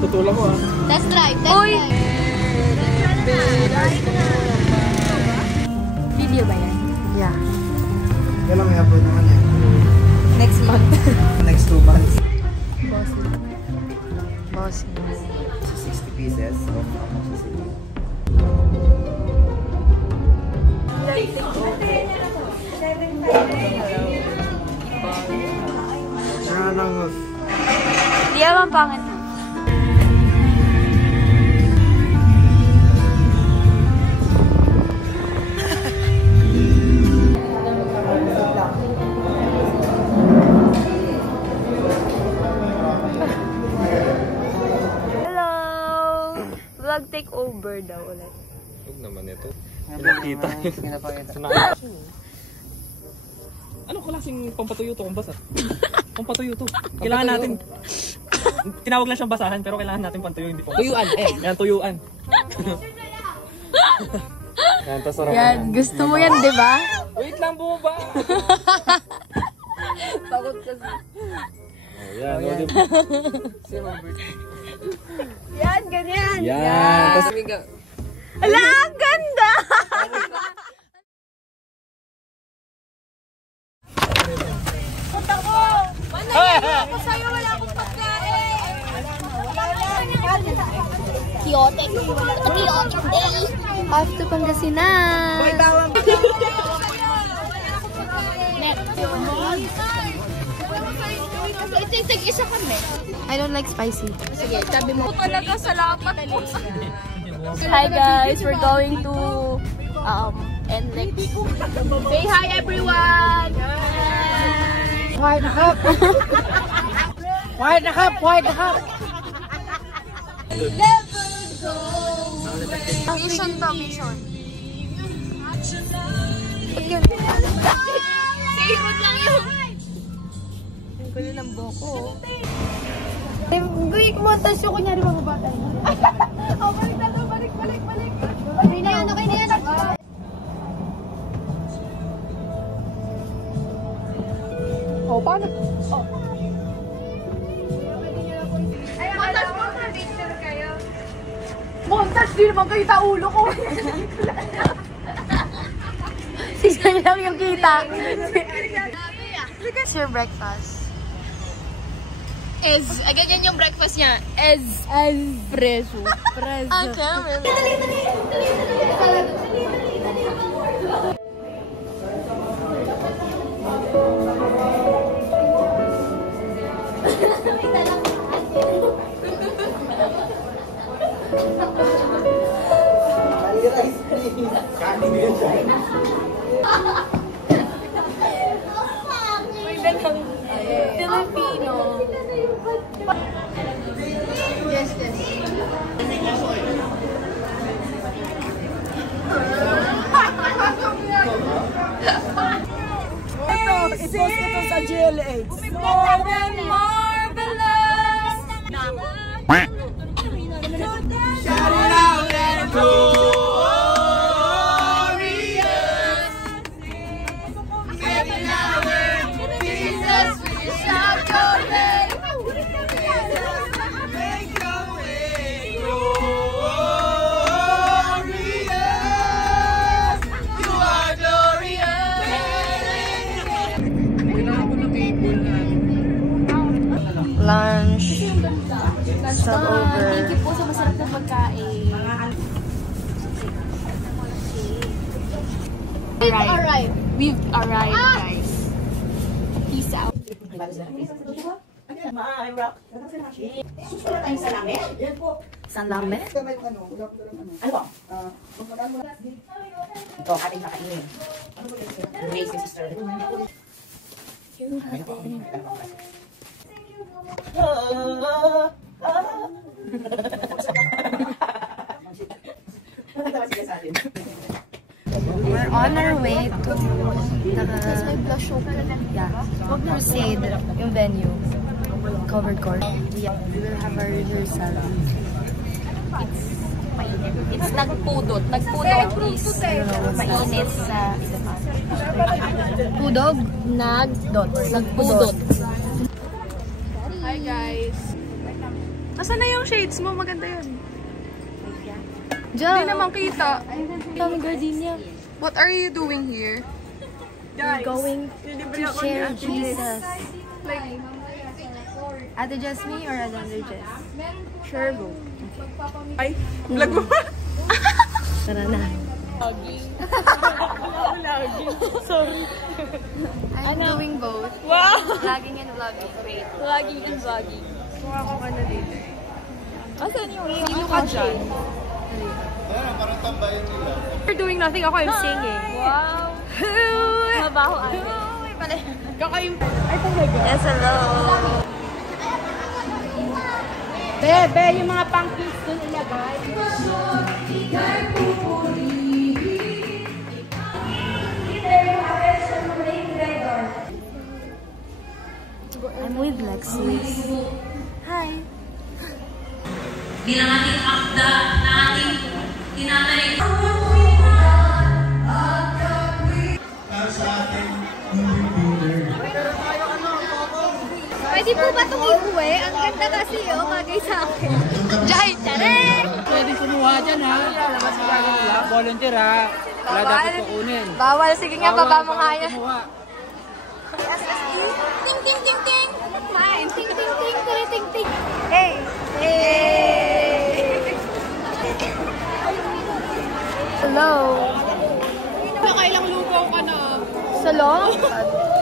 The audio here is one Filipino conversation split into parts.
tutulak ko ah. Test drive, test drive. Video ba yan? Yeah. Kailan may upload naman yan? Next month. Next 2 months. Bossing. 60 pieces. So, Di naman pangit. Vlog take over daw ulit. Huwag naman ito. Pinakita. Anong klaseng pampatuyo to kung basa? Pampatuyo to. Kailangan natin. Tinawag lang siyang basahan pero kailangan natin pantuyo, hindi po. Tuyuan. Yan, tuyuan. Yan, gusto mo yan, di ba? Wait lang, bumaba. Takot kasi. Yan, Yan, ganyan. yan. Ala, ang ganda! Punta ko! Masaya, wala akong pagkain! Kiote. Kiote. Off to Pangasinan! Net. Isa kami. I don't like spicy. Sige, sabi mo. Talaga, salamat po. Hi guys, we're going to NLEX. Say hi everyone! White na cup! White na cup! White na cup! Mission to, mission. Favorite lang yun. Ang gulo ng boko. Guy, kumatas yung kunyari mga bata. Oh, balik na to, balik. Okay na yan, okay na yan. Oh, paano? Oh. Montage, picture kayo. Montage, di naman kayo ulo ko. Siya lang yung kita. What's your breakfast? Ganyan yung breakfast niya. Preso. Ang camera. Filipino. Yes. Ipost ko to sa GLH. More than marvelous. shout it out and go. Lunch. Stop over. Thank you po sa masarap na pagkain. We've arrived, guys. Peace out. Salame? Ano po? Ito, ating kakainin. Grace, yung sister. We're on our way to the Crusade, yung venue. Covered court. Yeah, we will have our rehearsal. It's nagpudot. Nagpudot is mainit sa Pudog? nagpudot. Pudot. Hi guys. Asan na yung shades mo? Maganda yan. Diyan. Hindi naman kita. Kami gardenia. What are you doing here? We're going to share Jesus. Ate Jess me or another Jess? Sure, go. Ay, vlog mo. Tara na. Sorry. I'm doing both. Wow! Vlogging and vlogging. Wait. Vlogging and vlogging. Mukha ko ano dito. Asan yung Sino ka dyan? You're doing nothing. Ako I'm singing. Wow! Mabaho ay. Kakayong... Yes, hello! Bebe, yung mga pang-kids doon ilagay. I'm with Lexis. Hi! Bilang ating akda na ating tinatarik. Pwede po ba itong ibuwi? Ang ganda kasi oh, bagay sa akin. Jai! Tarek! Pwede kumuha dyan ha. Volunteer ha. Wala dapat kukunin. Bawal. Sige nga, baba mo nga yan. Kumuha. Ting, ting, ting, ting! Fine! Ting, ting, ting, ting, ting, ting! Hey! Hey! Hello! Nakailang lugaw ka na. Sa long?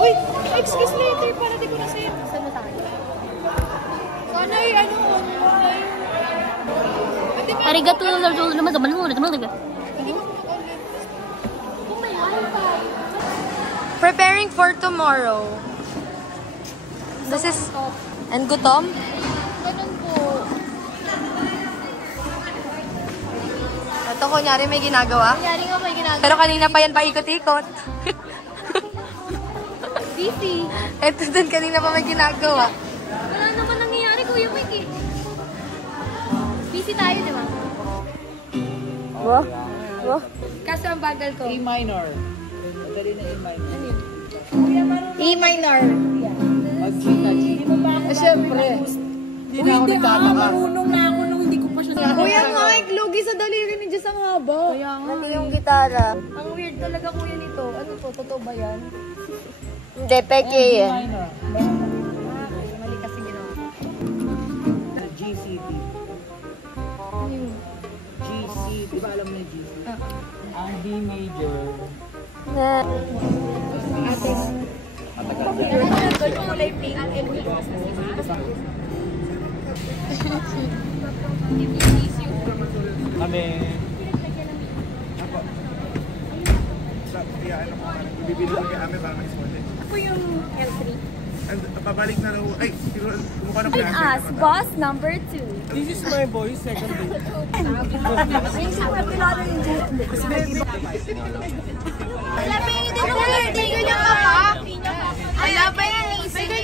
Uy, excuse me, later para di ko na sa'yo. Saan na tayo? Sana ano, Arigato naman sa malunod. preparing for tomorrow. This is... And gutom? Ganun po. Ito, kunyari may ginagawa. Nangyari nga may ginagawa. Pero kanina pa yan paikot-ikot. Busy. Ito din, kanina pa may ginagawa. Wala naman nangyayari, Kuya Mike eh. Busy tayo, di ba? Kaso ang bagal ko. A minor. Madali na A minor. E minor. Mag-G. Siyempre. Hindi na ako nagtataka. Kuya Mike, lugi sa daliri ni Diyos ang haba. Kaya nga. Lagi yung gitara. Ang weird talaga, Kuya, nito. Ano to? Totoo ba yan? Hindi, peke yan. Minor. Mali kasi ginawa. GCD. GC. Di ba alam mo na GC? Ang D major. Kulay pink. Kami. Bibili lang kay Ame para mag-sponsor. Ako yung L3. And pabalik na raw. Ay, kumukha ng With us, boss number 2. This is my boy, second day. Wala pa yung hindi ko yung kapa. Wala pa yung isip.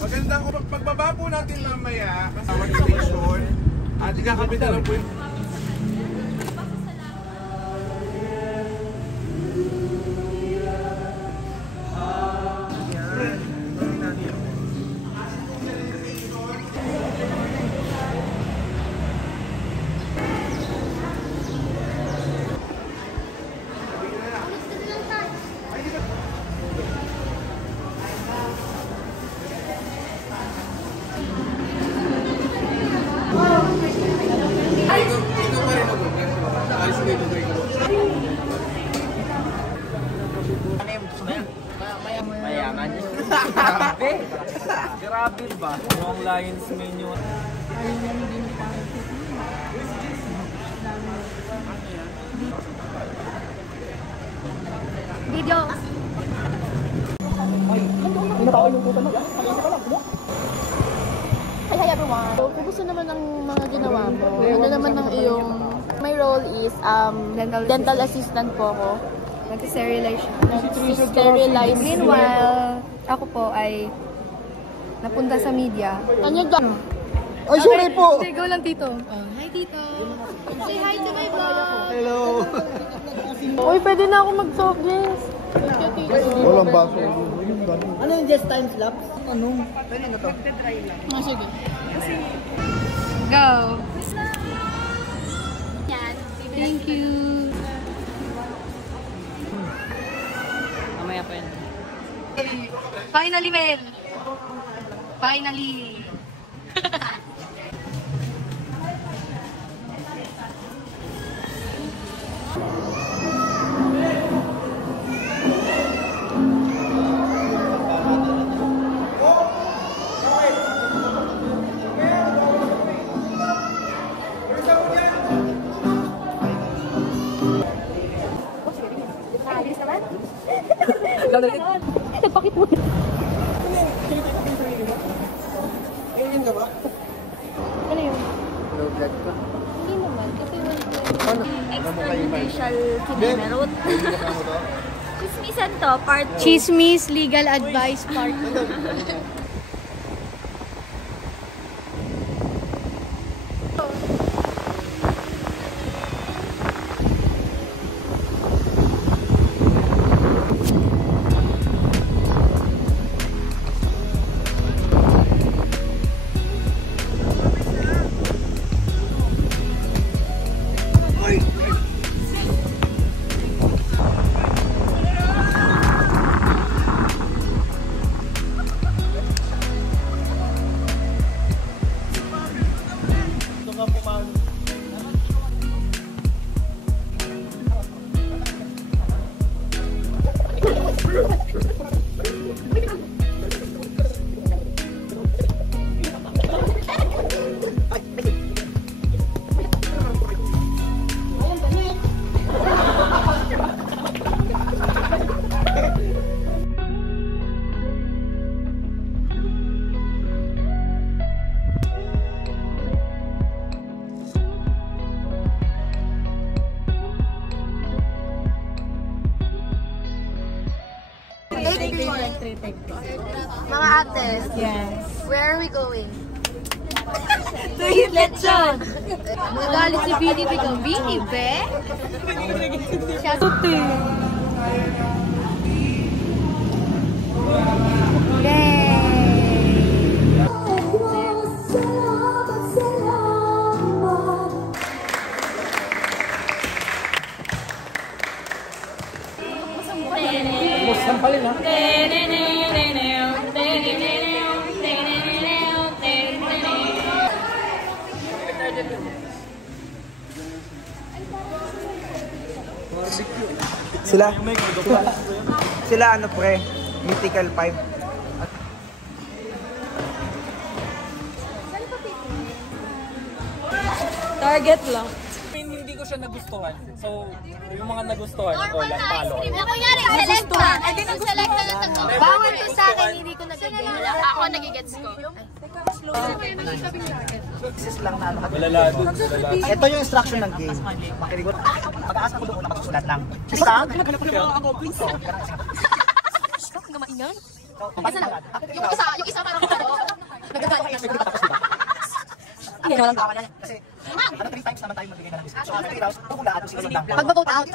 Magandang pagbaba po natin mamaya kasama station. At ikakabit na lang po yung... Mayaman. Grabe. Grabe ba? Yung Lions menu. Video. Hi everyone. So, kung gusto naman ng mga ginawa mo, ano naman ng iyong... My role is dental assistant po ako. Nag-sterilize. Sterilize. Meanwhile, ako po ay napunta sa media. Ano ba? Oh, sorry po! Sige, go lang, Tito. Hi, Tito! Say hi to my vlog. Hello! Uy, pwede na ako mag-soft drinks. Thank you, Walang baso. Ano yung just time lapse? Ano? Pwede na to. Ah, sige. Go! Thank you! Mamaya pa yan. Finally, Mel! Finally! Nagpakit mo. Ganyan ka ba? Ano yun? Low blood ka. Hindi naman. Ito yung Extrajudicial kidney route. Chismisan to, part 2. Chismis Legal Advice Part 2. Mga ate, where are we going? To eat lechon! Nagalit si Bini Bigong. Bini, be? Siya suti. Sampalin ha. Sila ano pre? Mythical 5. Target lang. Hindi ko siya nagustuhan. So, yung mga nagustuhan, lang palo. Kunyari, select ka. Select na lang tatlo. Bawal to sa akin, hindi ko nagigets. Ako nagigets ko. Malala doon. Ito yung instruction ng game. Makirigot. Pag-aas mo doon na magsusulat lang. Isa. Stop nga maingan. Yung isa parang nagagalit. Ano lang tama niya? Kasi 3 times naman tayo magbigay ng discount. So, 3 rounds, pupulaan sila lang. Pag-vote out.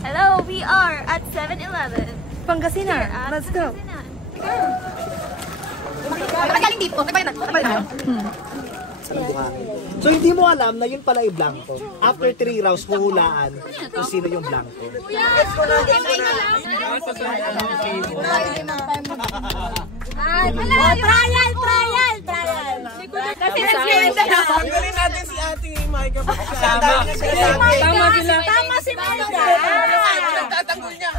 Hello, we are at 7-Eleven. Pangasinan. Let's go. Magaling dito. So hindi mo alam na yun pala yung blanco. After 3 rounds, puhulaan kung sino yung blanco. Trial. Kasi Tanggalin natin si Ate Maika. Tama sila. Tama si Maika. Tatanggol niya.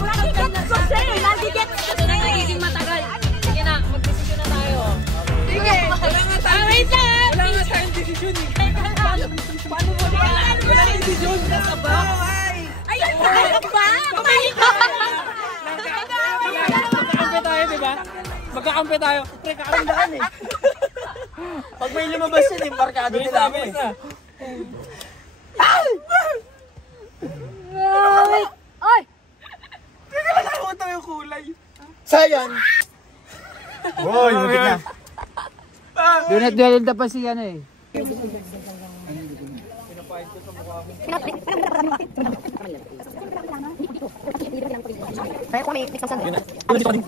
Nagigets ko siya eh. Nagigets ko siya. Nagiging matagal. Sige na, mag-desisyon na tayo. Sige. Wala nga tayong desisyon eh. Paano mo na? Wala nga desisyon. Nasa ba? Ayun, kaya ba? Kumain ka! Magkakampi tayo, di ba? Magkakampi tayo. Pre, kakamdaan eh. Pag may lumabas yun, yung barkado nila ako eh. Ay! Nakakota yung kulay. Sayan! Boy, mutik na. Dunet-dunet pa si ano eh. Kaya kung may next na Yun na. Wala dito kami.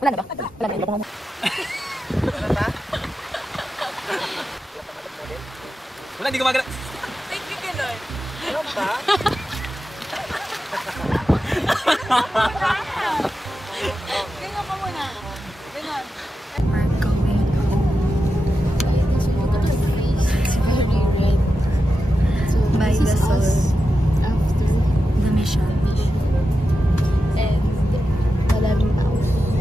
wala na ba? Wala na ba? Wala, hindi gumagana. Thank you, Gano'n. Ano ba? Ganyan ka muna. Gano'n. We're going It's very red. So, by this the is soul. us after The mission. and maraming tao.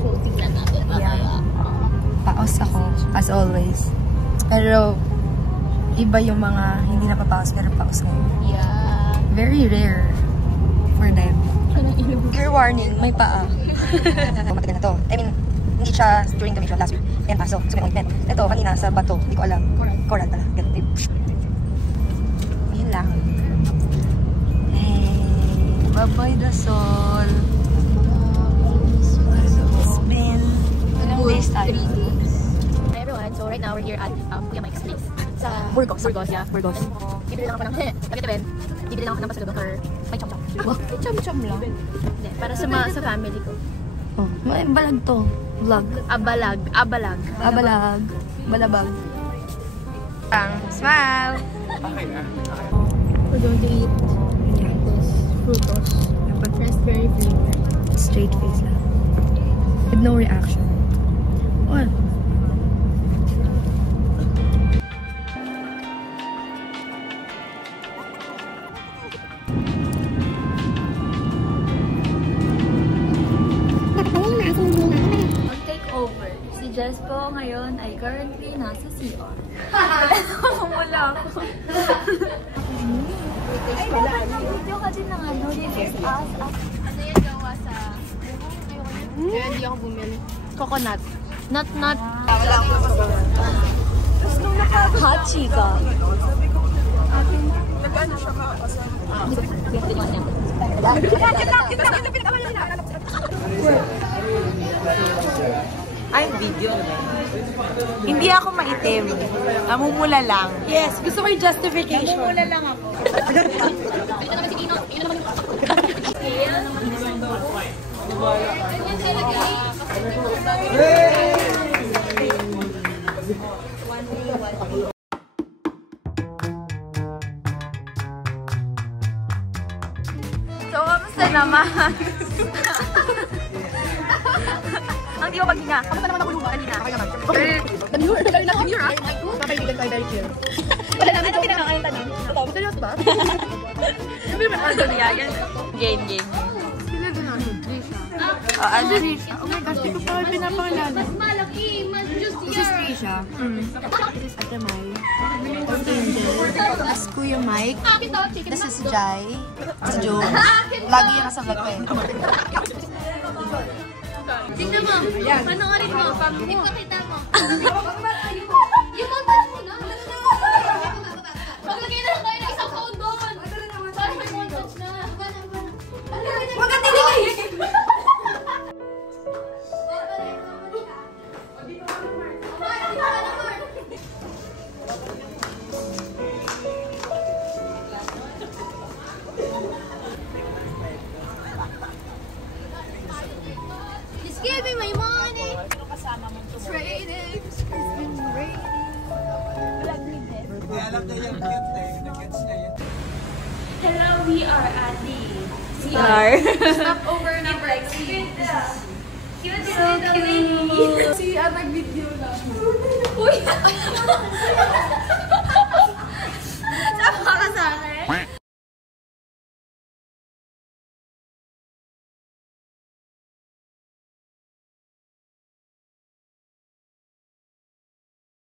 So, tignan natin mamaya. Paos ako, as always. Pero, iba yung mga hindi napapaos pero paos ngayon. Yeah. Very rare for them. Clear warning, may paa. Matagal na to. I mean, hindi siya during the mission last week. Yan pa, so may ointment. Ito, kanina sa bato, hindi ko alam. Coral pala. Ganun. Yun lang. Hey, bye-bye the soul. It's been ilang days tayo. Hi everyone, so right now we're here at Kuya Mike's place. Sa Burgos. Burgos, yeah, Burgos. Bibili lang ako ng, bibili lang ako ng pasalubong for my chom-chom. May cham-cham lang. Hindi, para sa family ko. Oh, may balag to. Vlog. Abalag. Abalag. Balabag. Smile! We're going to eat this frutos. Raspberry flavor. Straight face lang. With no reaction. What? Mag-take over. Si Jess po ngayon ay currently nasa CR. Wala ako. Ay, dapat nag-video ka din ng ano, this is us. Ano yan gawa sa... Kaya hindi ako bumili. Coconut. Not. Hot chica. Nag-ano siya makakasal. Ay, video. Hindi ako maitim. Namumula lang. Yes, gusto ko yung justification. Namumula lang ako. So, kamusta naman? Ang di ko maghinga. Kamusta naman ako lupa kanina? Okay naman. Demure ah. Kapaibigan tayo, very chill. Wala namin ito pinakakain tanong. Seryoso ba? Hindi naman ako yan. Game. Sila din ako. Trisha. Trisha. Oh my gosh, di ko pa pinapaalala. Mas malaki, mas juicy. This is Trisha. This is Ate Mai. This is Kuya Mike. This is Jai. Si Joe. Lagi yan nasa vlog ko eh. Tingnan mo. Panoorin mo. Ipakita mo. Yung montage mo na. Maglagay na lang tayo ng isang phone doon. Para may montage na. Huwag ka tinigay! Just give me my money. It's raining. It's been raining. Hindi alam niya yung gets na yun. Nag-gets niya yun. Hello, we are at the CR. stopover number 3. So cute. Si nag-video lang. Uy!